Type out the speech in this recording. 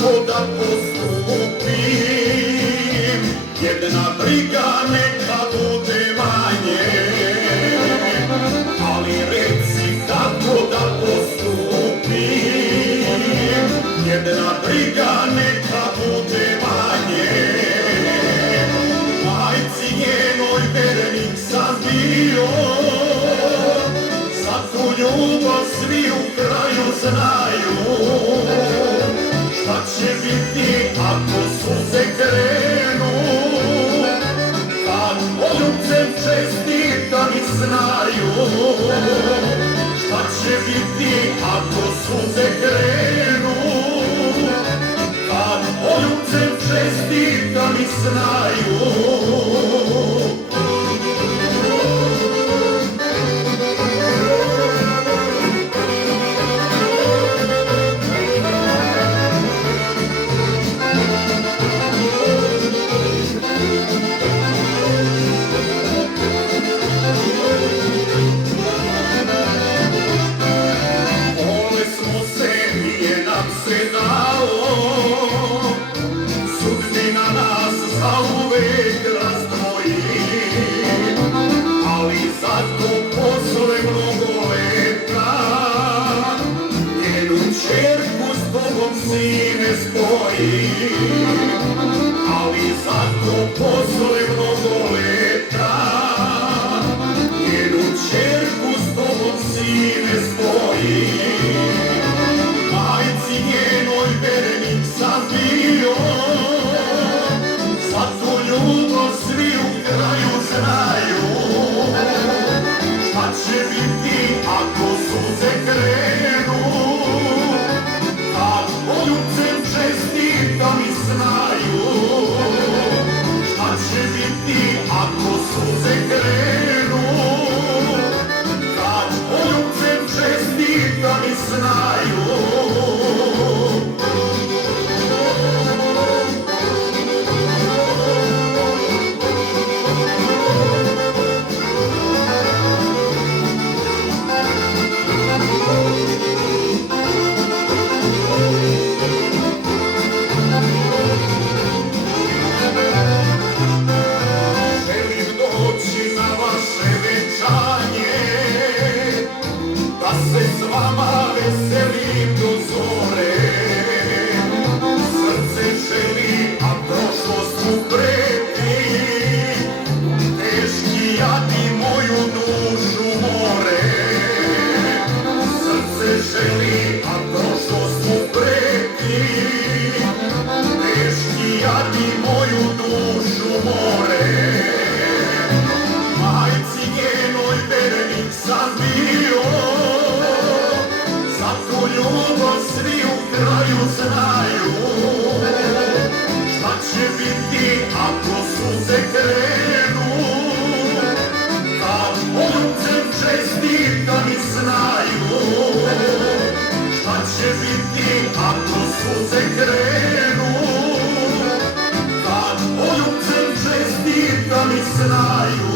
kako da postupim. Jedna briga neka bude manje, ali reci kako da postupim. Jedna briga neka bude manje. Majci njenoj vernik sam bio, za tu ljubav svi u kraju znaju. Šta će biti ako suze krenu, kad poljubcem čestitam i znaju. Šta će biti ako suze krenu, kad poljubcem čestitam i znaju. Sudbina nas zauvek razdvoji, ali zato posle mnogo leta njenu čerku s tobom sine spoji. Ali zato posle mnogo leta njenu čerku s tobom sine spoji. Majci njenoj vernik sam bio, za tu ljubav svi u kraju znaju. Šta će biti ako suze krenu, kad poljubcem čestitam i znaju. Šta će biti ako suze krenu, kad poljubcem čestitam i znaju. Da se s vama veselim do zore, srce želi, a prošlost mu preti, teški jadi moju dušu more. Srce želi, a prošlost mu preti, teški jadi moju dušu more. Majci njenoj vernik sam bio, za tu ljubav svi u kraju znaju. Šta će biti ako suze krenu, kad poljubcem čestitam i znaju. Šta će biti ako suze krenu, kad poljubcem čestitam i znaju.